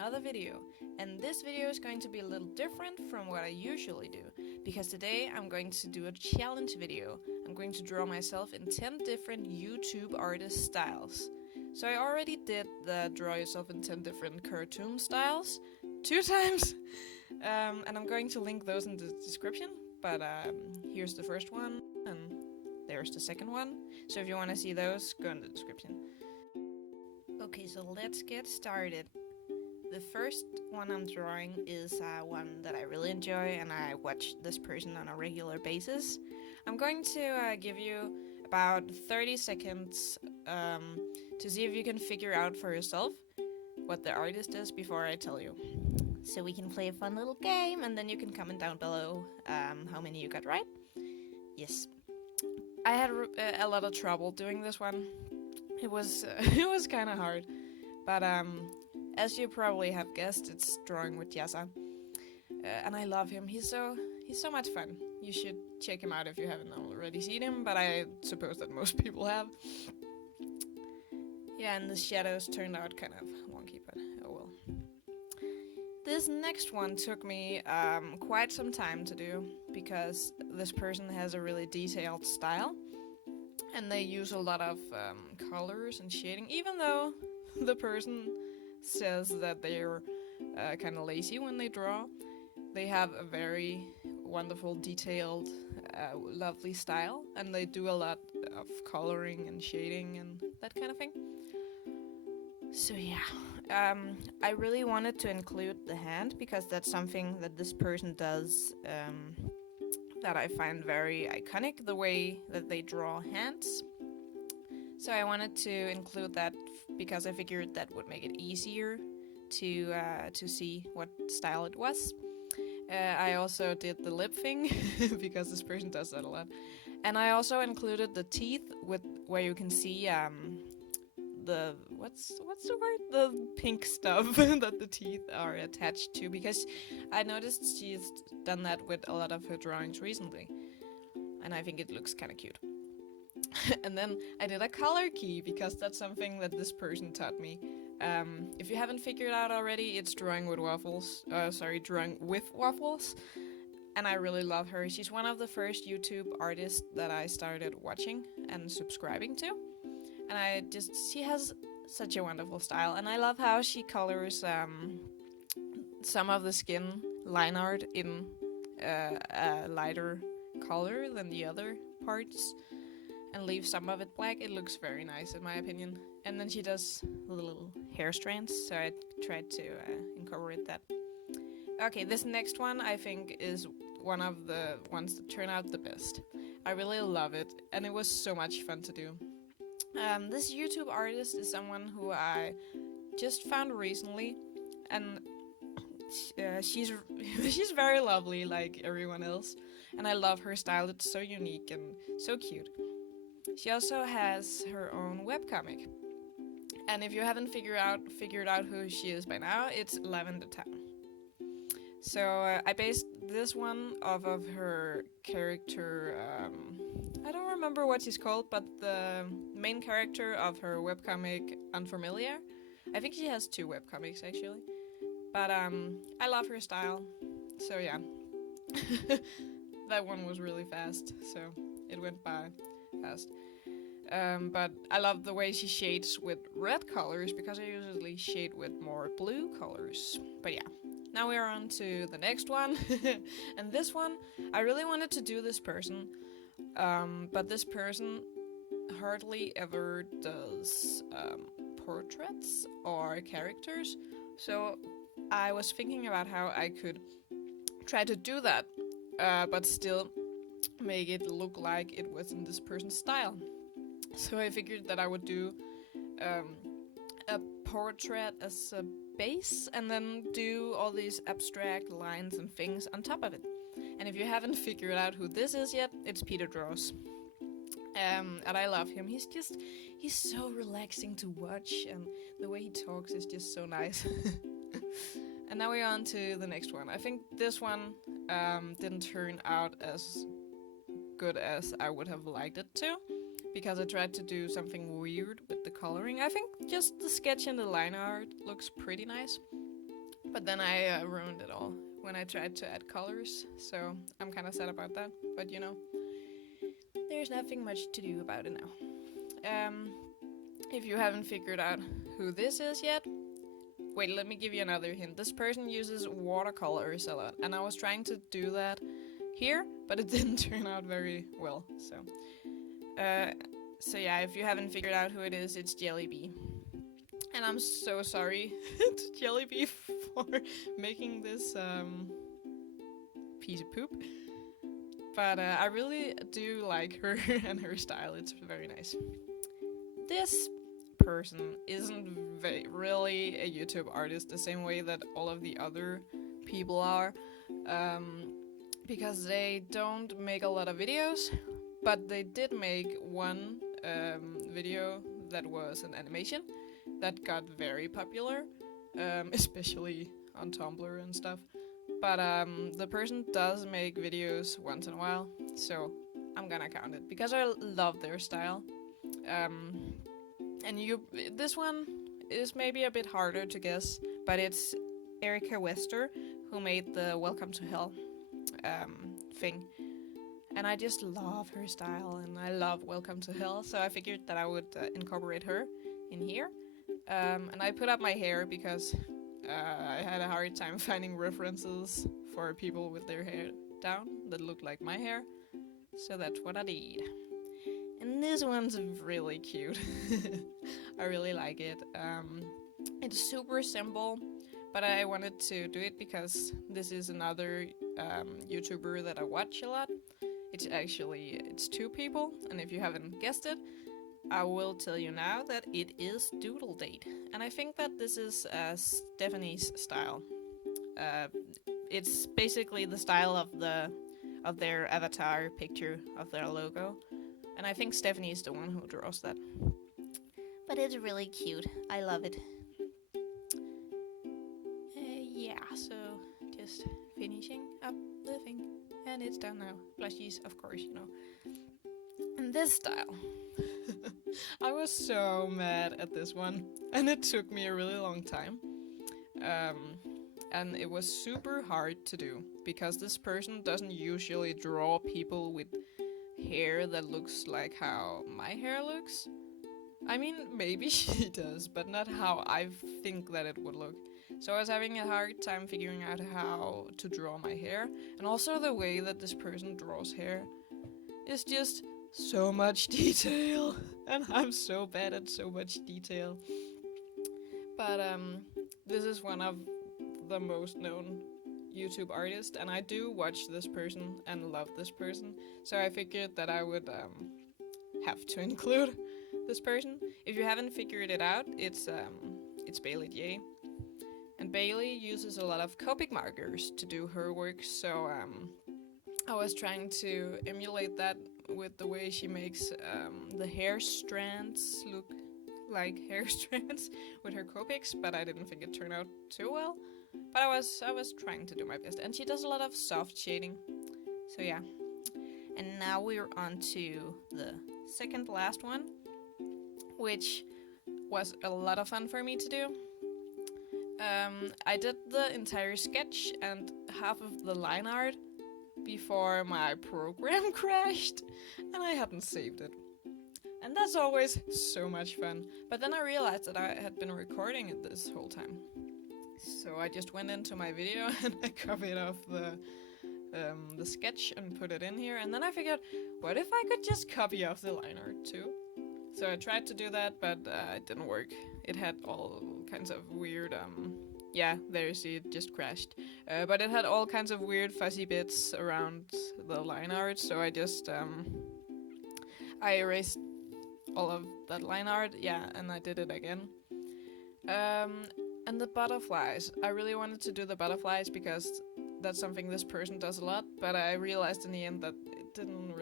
another video, and this video is going to be a little different from what I usually do, because today I'm going to do a challenge video. I'm going to draw myself in 10 different YouTube artist styles. So I already did the draw yourself in 10 different cartoon styles 2 times, and I'm going to link those in the description, but here's the first one, and there's the second one, so if you want to see those, go in the description. Okay, so let's get started. The first one I'm drawing is one that I really enjoy, and I watch this person on a regular basis. I'm going to give you about 30 seconds to see if you can figure out for yourself what the artist is before I tell you. So we can play a fun little game, and then you can comment down below how many you got right. Yes. I had a lot of trouble doing this one. It was kind of hard, but as you probably have guessed, it's drawing with Yasa, and I love him. He's so much fun. You should check him out if you haven't already seen him, but I suppose that most people have. Yeah, and the shadows turned out kind of wonky, but oh well. This next one took me quite some time to do, because this person has a really detailed style. And they use a lot of colors and shading, even though the person says that they're kind of lazy when they draw. They have a very wonderful, detailed, lovely style, and they do a lot of coloring and shading and that kind of thing. So yeah, I really wanted to include the hand, because that's something that this person does that I find very iconic, the way that they draw hands. So I wanted to include that because I figured that would make it easier to see what style it was. I also did the lip thing because this person does that a lot, and I also included the teeth where you can see the what's the word, the pink stuff that the teeth are attached to, because I noticed she's done that with a lot of her drawings recently, and I think it looks kind of cute. And then I did a color key, because that's something that this person taught me. If you haven't figured out already, it's drawing with waffles, and I really love her. She's one of the first YouTube artists that I started watching and subscribing to. And she has such a wonderful style, and I love how she colors some of the skin line art in a lighter color than the other parts, and leaves some of it black. It looks very nice in my opinion. And then she does little hair strands, so I tried to incorporate that. Okay, this next one I think is one of the ones that turn out the best. I really love it, and it was so much fun to do. This YouTube artist is someone who I just found recently, and she's very lovely like everyone else, and I love her style. It's so unique and so cute. She also has her own webcomic, and if you haven't figured out who she is by now, it's Lavender Town. So I based this one off of her character, I don't remember what she's called, but the main character of her webcomic, Unfamiliar. I think she has 2 webcomics actually, but I love her style, so yeah. That one was really fast, so it went by fast. But I love the way she shades with red colors, because I usually shade with more blue colors. But yeah, now we are on to the next one. And this one, I really wanted to do this person, but this person hardly ever does portraits or characters. So I was thinking about how I could try to do that, but still make it look like it was in this person's style. So I figured that I would do a portrait as a base, and then do all these abstract lines and things on top of it. And if you haven't figured out who this is yet, it's Peter Draws. And I love him. He's so relaxing to watch, and the way he talks is just so nice. And now we're on to the next one. I think this one didn't turn out as good as I would have liked it to, because I tried to do something weird with the coloring. I think just the sketch and the line art looks pretty nice. But then I ruined it all when I tried to add colors, so I'm kind of sad about that. But you know, there's nothing much to do about it now. If you haven't figured out who this is yet, wait, let me give you another hint. This person uses watercolors a lot, and I was trying to do that here, but it didn't turn out very well. So yeah, if you haven't figured out who it is, it's Jellyby. And I'm so sorry to Jellyby for making this piece of poop. But I really do like her and her style. It's very nice. This person isn't really a YouTube artist the same way that all of the other people are. Because they don't make a lot of videos. But they did make one video that was an animation that got very popular, especially on Tumblr and stuff. But the person does make videos once in a while, so I'm gonna count it because I love their style. And this one is maybe a bit harder to guess, but it's Erica Wester who made the Welcome to Hell thing. And I just love her style, and I love Welcome to Hell, so I figured that I would incorporate her in here. And I put up my hair because I had a hard time finding references for people with their hair down that looked like my hair, so that's what I did. And this one's really cute. I really like it. It's super simple, but I wanted to do it because this is another YouTuber that I watch a lot. It's two people, and if you haven't guessed it, I will tell you now that it is Doodle Date. And I think that this is Stephanie's style. It's basically the style of their avatar picture of their logo. And I think Stephanie is the one who draws that. But it's really cute. I love it. Yeah, so just finishing up the thing. And it's done now. Plushies, of course, you know. And this style. I was so mad at this one. And it took me a really long time. And it was super hard to do. Because this person doesn't usually draw people with hair that looks like how my hair looks. I mean, maybe she does, but not how I think that it would look. So I was having a hard time figuring out how to draw my hair. And also the way that this person draws hair is just so much detail. And I'm so bad at so much detail. But this is one of the most known YouTube artists, and I do watch this person and love this person. So I figured that I would have to include this person. If you haven't figured it out, it's Bailey J. And Bailey uses a lot of Copic markers to do her work, so I was trying to emulate that with the way she makes the hair strands look like hair strands with her Copics, but I didn't think it turned out too well. But I was trying to do my best, and she does a lot of soft shading, so yeah. And now we're on to the second last one, which was a lot of fun for me to do. I did the entire sketch and half of the line art before my program crashed, and I hadn't saved it. And that's always so much fun. But then I realized that I had been recording it this whole time. So I just went into my video and I copied off the sketch and put it in here. And then I figured, what if I could just copy off the line art too? So I tried to do that, but it didn't work. It had all kinds of weird, yeah, there you see, it just crashed. But it had all kinds of weird fuzzy bits around the line art, so I just, I erased all of that line art, yeah, and I did it again. And the butterflies, I really wanted to do the butterflies because that's something this person does a lot, but I realized in the end that it didn't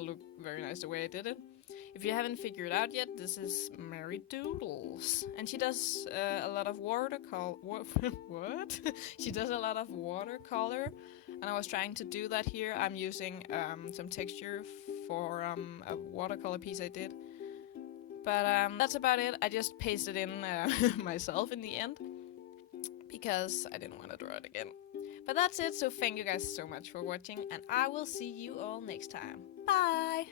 look very nice the way I did it. If you haven't figured out yet, this is Mary Doodles, and she does a lot of watercolor. What? She does a lot of watercolor, and I was trying to do that here. I'm using some texture for a watercolor piece I did, but that's about it. I just pasted in myself in the end, because I didn't want to draw it again. But that's it, so thank you guys so much for watching, and I will see you all next time. Bye!